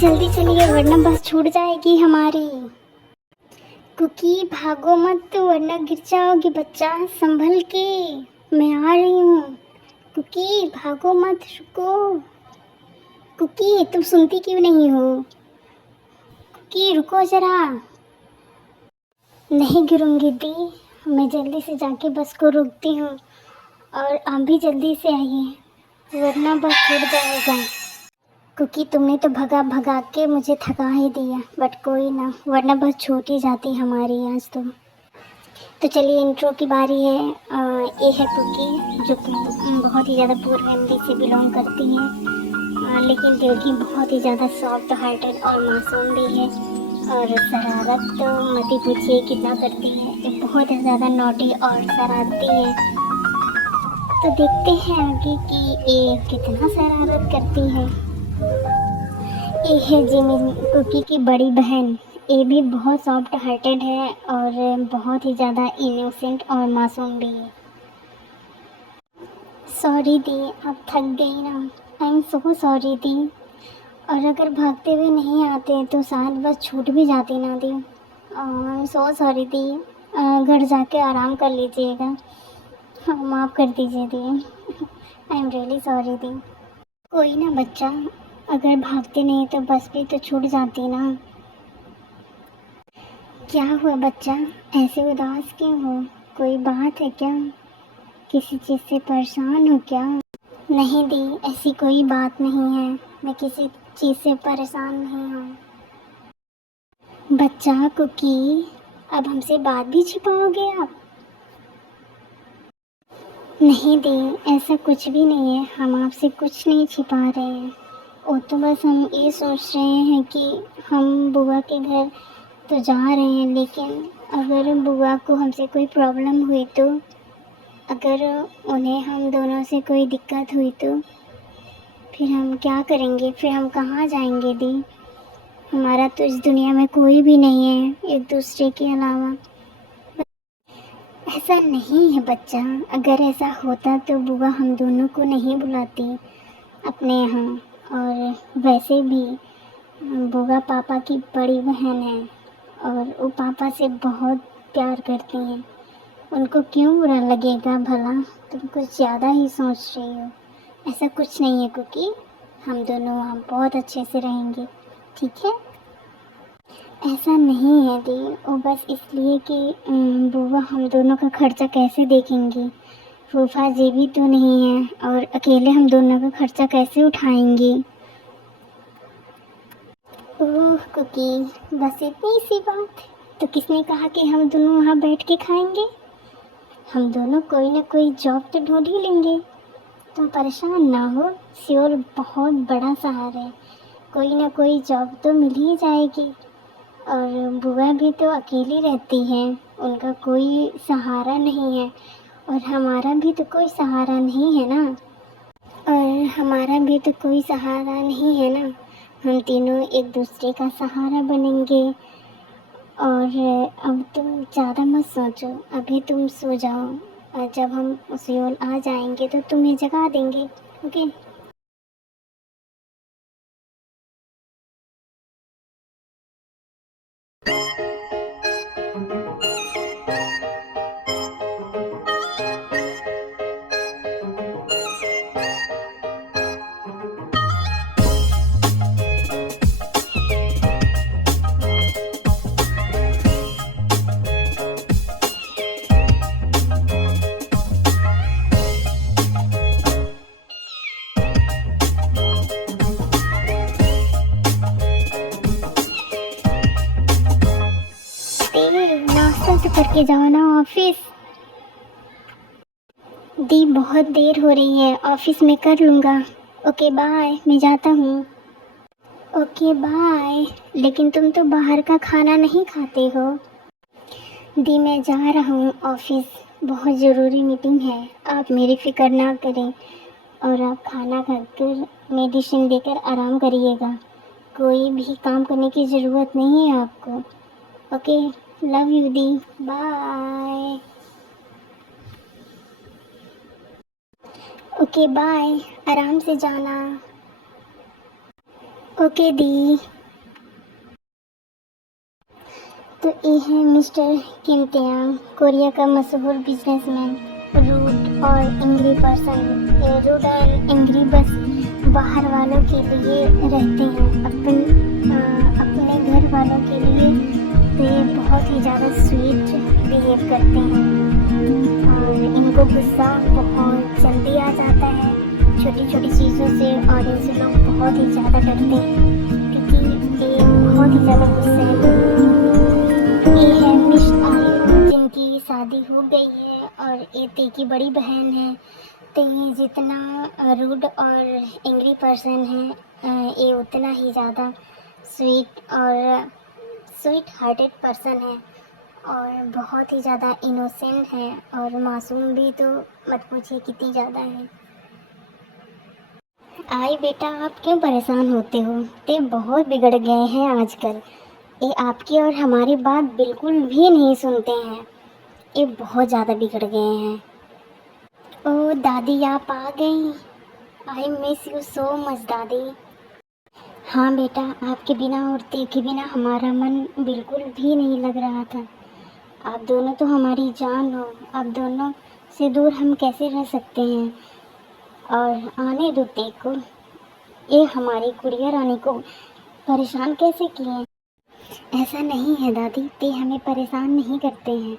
जल्दी चलिए वरना बस छूट जाएगी हमारी। कुकी भागो मत वरना गिर जाओगी बच्चा, संभल के। मैं आ रही हूँ। कुकी भागो मत, रुको। कुकी तुम सुनती क्यों नहीं हो? कुकी रुको जरा। नहीं गिरूंगी दी, मैं जल्दी से जाके बस को रोकती हूँ और आप भी जल्दी से आइए वरना बस छूट जाएगा। क्योंकि तुमने तो भगा भगा के मुझे थका ही दिया, बट कोई ना, वरना बस छूट ही जाती हमारी आज तो चलिए इंट्रो की बारी है। ये है कुकी जो कि बहुत ही ज़्यादा पुअर फैमिली से बिलोंग करती है, लेकिन दिल की बहुत ही ज़्यादा सॉफ्ट हार्टेड और मासूम भी है। और शरारत तो मत ही पूछिए कितना करती है, ये बहुत ज़्यादा नॉटी और शरारती है। तो देखते हैं आगे कि ये कितना शरारत करती है। ये है जिमी कुकी की बड़ी बहन। ये भी बहुत सॉफ्ट हार्टेड है और बहुत ही ज़्यादा इनोसेंट और मासूम भी है। सॉरी दी, आप थक गई ना। आई एम सो सॉरी दी। और अगर भागते हुए नहीं आते तो शायद बस छूट भी जाती ना दी। आई एम सो सॉरी दी। घर जाके आराम कर लीजिएगा। हाँ माफ़ कर दीजिए दी। आई एम रियली सॉरी दी। कोई ना बच्चा, अगर भागते नहीं तो बस भी तो छूट जाती ना। क्या हुआ बच्चा, ऐसे उदास क्यों हो? कोई बात है क्या? किसी चीज़ से परेशान हो क्या? नहीं दी, ऐसी कोई बात नहीं है, मैं किसी चीज़ से परेशान नहीं हूँ। बच्चा कुकी, अब हमसे बात भी छिपाओगे आप? नहीं दी, ऐसा कुछ भी नहीं है, हम आपसे कुछ नहीं छिपा रहे हैं। वो तो बस हम ये सोच रहे हैं कि हम बुआ के घर तो जा रहे हैं, लेकिन अगर बुआ को हमसे कोई प्रॉब्लम हुई तो, अगर उन्हें हम दोनों से कोई दिक्कत हुई तो फिर हम क्या करेंगे? फिर हम कहाँ जाएंगे दी? हमारा तो इस दुनिया में कोई भी नहीं है एक दूसरे के अलावा। ऐसा नहीं है बच्चा, अगर ऐसा होता तो बुआ हम दोनों को नहीं बुलाती अपने यहाँ। और वैसे भी बुआ पापा की बड़ी बहन है और वो पापा से बहुत प्यार करती हैं। उनको क्यों बुरा लगेगा भला? तुम कुछ ज़्यादा ही सोच रही हो। ऐसा कुछ नहीं है कुकी, हम दोनों वहाँ बहुत अच्छे से रहेंगे, ठीक है? ऐसा नहीं है दी, वो बस इसलिए कि बुआ हम दोनों का खर्चा कैसे देखेंगी? फूफा जी भी तो नहीं है और अकेले हम दोनों का खर्चा कैसे उठाएंगी? ओह कुकी, बस इतनी सी बात। तो किसने कहा कि हम दोनों वहाँ बैठ के खाएंगे? हम दोनों कोई ना कोई जॉब तो ढूंढ ही लेंगे। तुम परेशान ना हो, श्योर बहुत बड़ा सहारा है, कोई ना कोई जॉब तो मिल ही जाएगी। और बुआ भी तो अकेली रहती हैं, उनका कोई सहारा नहीं है और हमारा भी तो कोई सहारा नहीं है ना। और हमारा भी तो कोई सहारा नहीं है ना, हम तीनों एक दूसरे का सहारा बनेंगे। और अब तुम ज़्यादा मत सोचो, अभी तुम सो जाओ और जब हम सियोल आ जाएंगे तो तुम्हें जगा देंगे, ओके? नाश्ता तो करके जाओ ना ऑफिस। दी बहुत देर हो रही है, ऑफिस में कर लूँगा। ओके बाय, मैं जाता हूँ। Okay bye. लेकिन तुम तो बाहर का खाना नहीं खाते हो। दी मैं जा रहा हूँ ऑफिस, बहुत ज़रूरी मीटिंग है, आप मेरी फ़िक्र ना करें और आप खाना खाकर मेडिसिन लेकर आराम करिएगा। कोई भी काम करने की ज़रूरत नहीं है आपको। ओके, लव यू दी, बाय। ओके बाय, आराम से जाना। ओके दी। तो ये है मिस्टर किम तेयांग, कोरिया का मशहूर बिजनेसमैन, रूड और एंग्री पर्सन। ये रूड और एंग्री बस बाहर वालों के लिए रहते हैं, अपने घर वालों के लिए तो ये बहुत ही ज़्यादा स्वीट बिहेव करते हैं। और इनको गुस्सा बहुत जल्दी आ जाता है छोटी छोटी चीज़ों से, और इनसे लोग बहुत ही ज़्यादा डरते हैं क्योंकि ये बहुत ही ज़्यादा गुस्से हैं। ये है मिस आई, जिनकी शादी हो गई है, और ये ते की बड़ी बहन है। तो ये जितना रूड और एंग्री पर्सन है, ये उतना ही ज़्यादा स्वीट हार्टेड पर्सन है, और बहुत ही ज़्यादा इनोसेंट है, और मासूम भी तो मत पूछिए कितनी ज़्यादा है। आई बेटा, आप क्यों परेशान होते हो? ते बहुत बिगड़ गए हैं आजकल। ये आपकी और हमारी बात बिल्कुल भी नहीं सुनते हैं। ये बहुत ज़्यादा बिगड़ गए हैं। ओह दादी, आप आ गई। I miss you so much दादी। हाँ बेटा, आपके बिना और ते के बिना हमारा मन बिल्कुल भी नहीं लग रहा था। आप दोनों तो हमारी जान हो, आप दोनों से दूर हम कैसे रह सकते हैं? और आने दो ते को, ये हमारी गुड़िया रानी को परेशान कैसे किए? ऐसा नहीं है दादी, ते हमें परेशान नहीं करते हैं।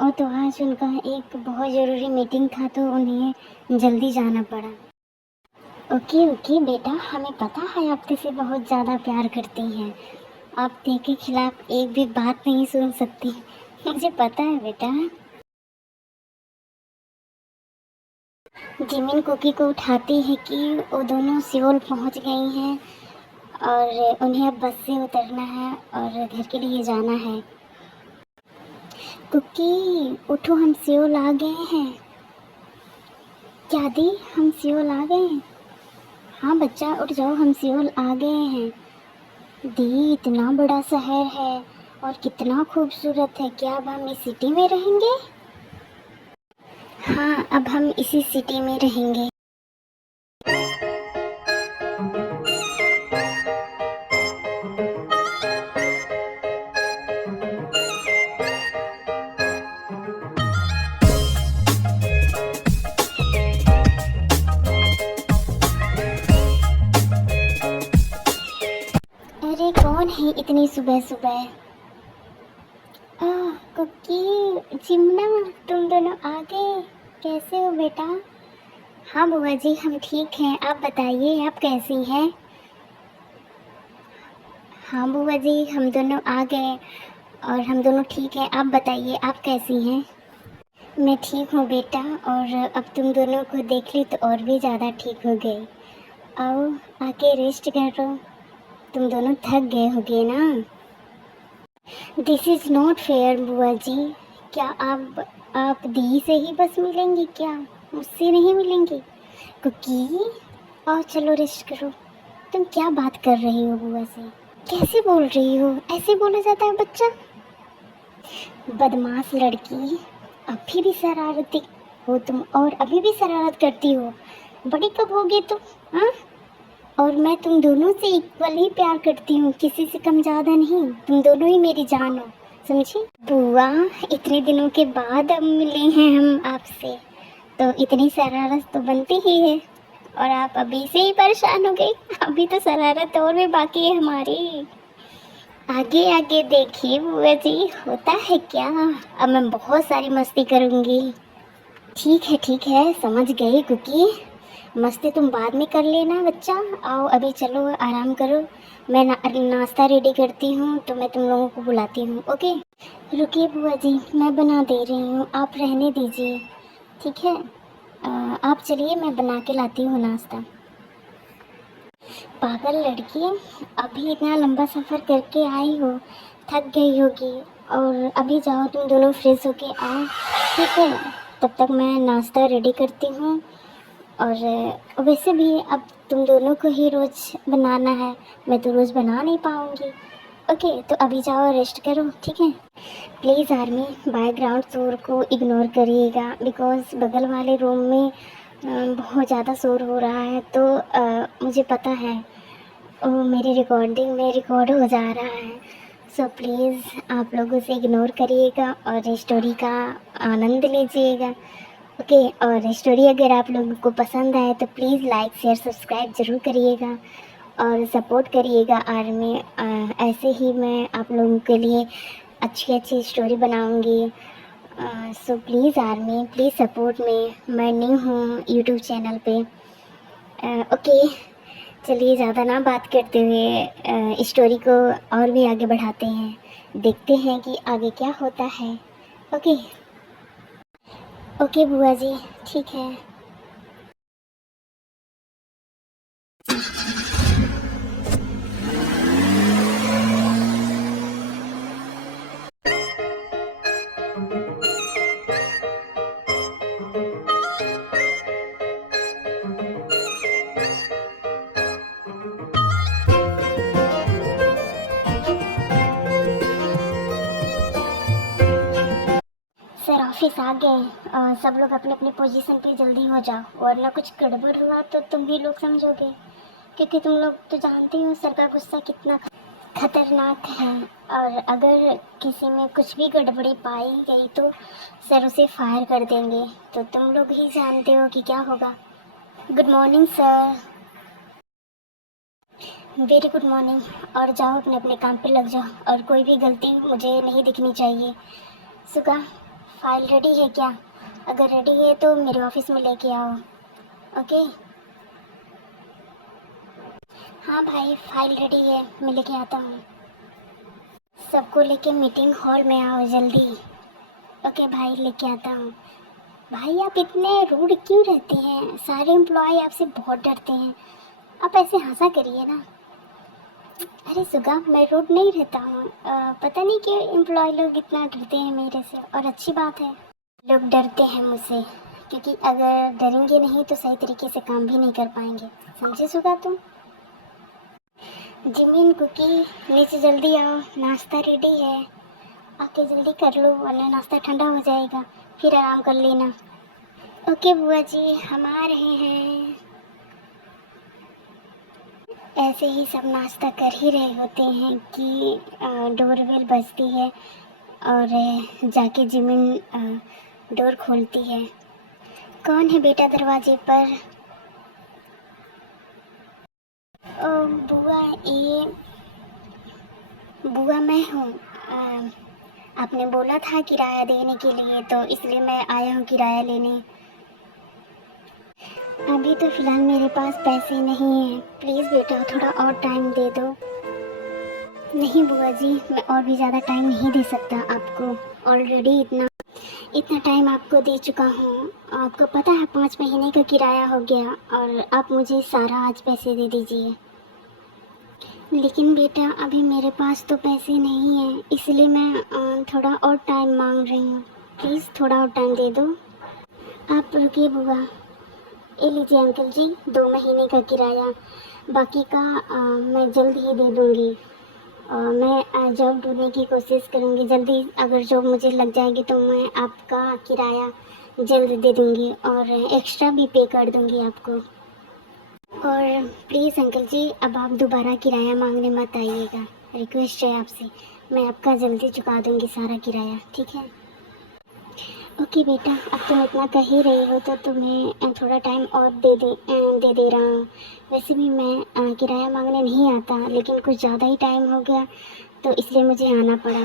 और तो आज उनका एक बहुत ज़रूरी मीटिंग था तो उन्हें जल्दी जाना पड़ा। ओके ओके बेटा, हमें पता है आप ते से बहुत ज़्यादा प्यार करती हैं। आप ते के खिलाफ एक भी बात नहीं सुन सकती, मुझे पता है बेटा। जिमिन कुकी को उठाती है कि वो दोनों सियोल पहुंच गई हैं और उन्हें अब बस से उतरना है और घर के लिए जाना है। कुकी उठो, हम सियोल आ गए हैं। क्या दी, हम सियोल आ गए हैं? हाँ बच्चा उठ जाओ, हम सियोल आ गए हैं। दी, इतना बड़ा शहर है और कितना खूबसूरत है, क्या अब हम इस सिटी में रहेंगे? हाँ, अब हम इसी सिटी में रहेंगे। अरे कौन है इतनी सुबह सुबह? कुकी, चिमना, तुम दोनों आ गए। कैसे हो बेटा? हाँ बुआ जी, हम ठीक हैं। आप बताइए, आप कैसी हैं? हाँ बुआ जी, हम दोनों आ गए और हम दोनों ठीक हैं। आप बताइए, आप कैसी हैं? मैं ठीक हूँ बेटा, और अब तुम दोनों को देख ली तो और भी ज़्यादा ठीक हो गई। आओ आके रेस्ट करो, तुम दोनों थक गए होगे ना। दिस इज़ नॉट फेयर बुआ जी। क्या आप दी से ही बस मिलेंगी क्या? मुझसे नहीं मिलेंगी? कुकी, और चलो रेस्ट करो। तुम क्या बात कर रही हो बुआ से? कैसे बोल रही हो? ऐसे बोला जाता है बच्चा? बदमाश लड़की, अभी भी शरारती हो तुम, और अभी भी शरारत करती हो। बड़ी कब होगी तुम? हाँ, और मैं तुम दोनों से इक्वल ही प्यार करती हूँ, किसी से कम ज़्यादा नहीं। तुम दोनों ही मेरी जान हो, समझी? बुआ, इतने दिनों के बाद अब मिले हैं हम आपसे, तो इतनी शरारत तो बनती ही है, और आप अभी से ही परेशान हो गई। अभी तो शरारत और भी बाकी है हमारी। आगे आगे देखिए बुआ जी, होता है क्या। अब मैं बहुत सारी मस्ती करूँगी। ठीक है, समझ गई कुकी। मस्ती तुम बाद में कर लेना बच्चा। आओ अभी चलो आराम करो, मैं नाश्ता रेडी करती हूँ तो मैं तुम लोगों को बुलाती हूँ। ओके, रुकिए बुआ जी, मैं बना दे रही हूँ, आप रहने दीजिए। ठीक है, आप चलिए, मैं बना के लाती हूँ नाश्ता। पागल लड़की, अभी इतना लंबा सफ़र करके आई हो, थक गई होगी, और अभी जाओ तुम दोनों फ्रेश होके आओ। ठीक है, तब तक मैं नाश्ता रेडी करती हूँ। और वैसे भी अब तुम दोनों को ही रोज़ बनाना है, मैं तो रोज़ बना नहीं पाऊँगी। ओके, तो अभी जाओ रेस्ट करो। ठीक है, प्लीज़ आर्मी, बैकग्राउंड शोर को इग्नोर करिएगा, बिकॉज़ बगल वाले रूम में बहुत ज़्यादा शोर हो रहा है, तो मुझे पता है। मेरी रिकॉर्डिंग में रिकॉर्ड हो जा रहा है, सो प्लीज़ आप लोग उसे इग्नोर करिएगा और स्टोरी का आनंद लीजिएगा। ओके, और स्टोरी अगर आप लोगों को पसंद आए तो प्लीज़ लाइक शेयर सब्सक्राइब ज़रूर करिएगा और सपोर्ट करिएगा। और मैं ऐसे ही मैं आप लोगों के लिए अच्छी अच्छी स्टोरी बनाऊंगी। So please army, please support मैं न्यू हूँ यूट्यूब चैनल पे। ओके, चलिए ज़्यादा ना बात करते हुए स्टोरी को और भी आगे बढ़ाते हैं, देखते हैं कि आगे क्या होता है। ओके ओके बुआ जी, ठीक है। सर ऑफिस आ गए, सब लोग अपने अपने पोजीशन पे जल्दी हो जाओ, वरना कुछ गड़बड़ हुआ तो तुम भी लोग समझोगे, क्योंकि तुम लोग तो जानते हो सर का गुस्सा कितना खतरनाक है। और अगर किसी में कुछ भी गड़बड़ी पाई गई तो सर उसे फायर कर देंगे, तो तुम लोग ही जानते हो कि क्या होगा। Good morning sir. Very good morning. और जाओ अपने अपने काम पे लग जाओ, और कोई भी गलती मुझे नहीं दिखनी चाहिए। सुगा, फाइल रेडी है क्या? अगर रेडी है तो मेरे ऑफिस में लेके आओ। ओके। हाँ भाई, फाइल रेडी है, मैं लेके आता हूँ। सबको लेके मीटिंग हॉल में आओ जल्दी। ओके भाई, लेके आता हूँ। भाई आप इतने रूड क्यों रहते हैं? सारे एम्प्लॉय आपसे बहुत डरते हैं, आप ऐसे हंसा करिए ना। अरे सुगा, मैं रूड नहीं रहता हूँ, पता नहीं क्यों एम्प्लॉय लोग इतना डरते हैं मेरे से, और अच्छी बात है लोग डरते हैं मुझसे, क्योंकि अगर डरेंगे नहीं तो सही तरीके से काम भी नहीं कर पाएंगे। समझे सुगा तुम? जिमिन, कुकी, नीचे जल्दी आओ, नाश्ता रेडी है, आके जल्दी कर लो वरना नाश्ता ठंडा हो जाएगा, फिर आराम कर लेना। ओके बुआ जी, हम आ रहे हैं। ऐसे ही सब नाश्ता कर ही रहे होते हैं कि डोरबेल बजती है और जाके जिमिन डोर खोलती है। कौन है बेटा दरवाजे पर? ओ बुआ, ये बुआ मैं हूँ। आपने बोला था किराया देने के लिए, तो इसलिए मैं आया हूँ किराया लेने। अभी तो फ़िलहाल मेरे पास पैसे नहीं हैं, प्लीज़ बेटा थोड़ा और टाइम दे दो। नहीं बुआ जी, मैं और भी ज़्यादा टाइम नहीं दे सकता आपको, ऑलरेडी इतना टाइम आपको दे चुका हूँ। आपको पता है 5 महीने का किराया हो गया, और आप मुझे सारा आज पैसे दे दीजिए। लेकिन बेटा अभी मेरे पास तो पैसे नहीं हैं, इसलिए मैं थोड़ा और टाइम मांग रही हूँ, प्लीज़ थोड़ा और टाइम दे दो। आप रुकिए बुआ, ये लीजिए अंकल जी 2 महीने का किराया, बाकी का मैं जल्द ही दे दूँगी। मैं जॉब ढूंढने की कोशिश करूँगी जल्दी, अगर जॉब मुझे लग जाएगी तो मैं आपका किराया जल्द दे दूँगी और एक्स्ट्रा भी पे कर दूँगी आपको। और प्लीज़ अंकल जी, अब आप दोबारा किराया मांगने मत आइएगा, रिक्वेस्ट है आपसे, मैं आपका जल्दी चुका दूँगी सारा किराया, ठीक है? ओके बेटा, अब तुम इतना कह ही रही हो तो तुम्हें थोड़ा टाइम और दे रहा हूँ। वैसे भी मैं किराया मांगने नहीं आता, लेकिन कुछ ज़्यादा ही टाइम हो गया तो इसलिए मुझे आना पड़ा।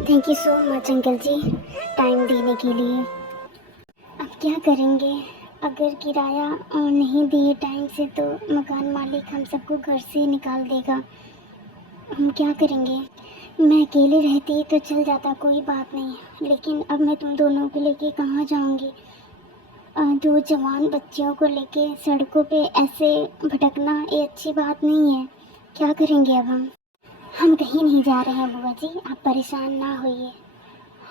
Thank you so much uncle ji time देने के लिए। अब क्या करेंगे? अगर किराया नहीं दिए टाइम से तो मकान मालिक हम सबको घर से निकाल देगा, हम क्या करेंगे? मैं अकेले रहती तो चल जाता, कोई बात नहीं, लेकिन अब मैं तुम दोनों को लेके कहाँ जाऊँगी? 2 जवान बच्चियों को लेके सड़कों पे ऐसे भटकना ये अच्छी बात नहीं है। क्या करेंगे अब हम कहीं नहीं जा रहे हैं बुआ जी, आप परेशान ना होइए।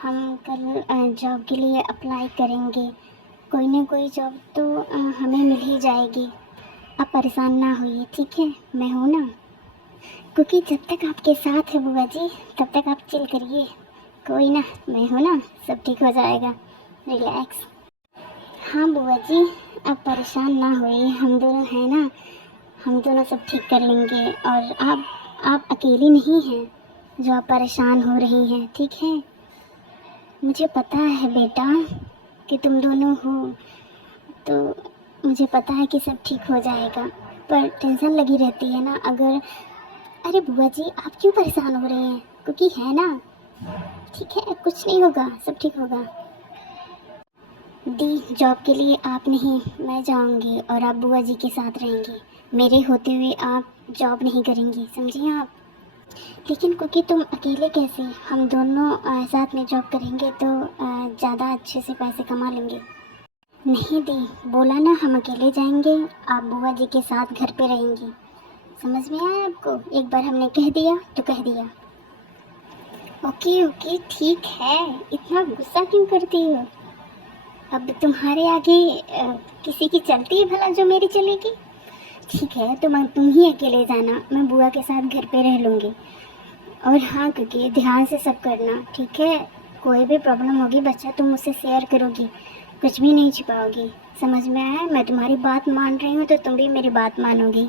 हम कल जॉब के लिए अप्लाई करेंगे, कोई ना कोई जॉब तो हमें मिल ही जाएगी। आप परेशान ना होइए, ठीक है? मैं हूँ ना, क्योंकि जब तक आपके साथ है बुआ जी तब तक आप चिल करिए, कोई ना, मैं हूँ ना, सब ठीक हो जाएगा, रिलैक्स। हाँ बुआ जी, आप परेशान ना होइए, हम दोनों हैं ना, हम दोनों सब ठीक कर लेंगे। और आप अकेली नहीं हैं जो आप परेशान हो रही हैं, ठीक है? मुझे पता है बेटा कि तुम दोनों हो, तो मुझे पता है कि सब ठीक हो जाएगा, पर टेंशन लगी रहती है ना। अगर अरे बुआ जी, आप क्यों परेशान हो रही हैं? क्योंकि है ना, ठीक है, कुछ नहीं होगा, सब ठीक होगा। दी, जॉब के लिए आप नहीं, मैं जाऊंगी और आप बुआ जी के साथ रहेंगी। मेरे होते हुए आप जॉब नहीं करेंगी, समझिए आप? लेकिन क्योंकि तुम अकेले कैसे, हम दोनों साथ में जॉब करेंगे तो ज़्यादा अच्छे से पैसे कमा लेंगे। नहीं दी, बोला ना, हम अकेले जाएंगे, आप बुआ जी के साथ घर पे रहेंगी। समझ में आया आपको? एक बार हमने कह दिया तो कह दिया। ओके ओके ठीक है, इतना गुस्सा क्यों करती हो? अब तुम्हारे आगे किसी की चलती है भला जो मेरी चलेगी? ठीक है, तुम ही अकेले जाना, मैं बुआ के साथ घर पे रह लूँगी। और हाँ क्योंकि ध्यान से सब करना, ठीक है? कोई भी प्रॉब्लम होगी बच्चा, तुम मुझसे शेयर करोगी, कुछ भी नहीं छिपाओगी। समझ में आया? मैं तुम्हारी बात मान रही हूँ तो तुम भी मेरी बात मानोगी।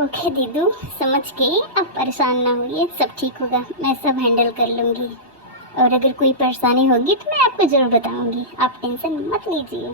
ओके दीदू, समझ के, आप परेशान ना होइए, सब ठीक होगा, मैं सब हैंडल कर लूँगी। और अगर कोई परेशानी होगी तो मैं आपको ज़रूर बताऊँगी, आप टेंशन मत लीजिए।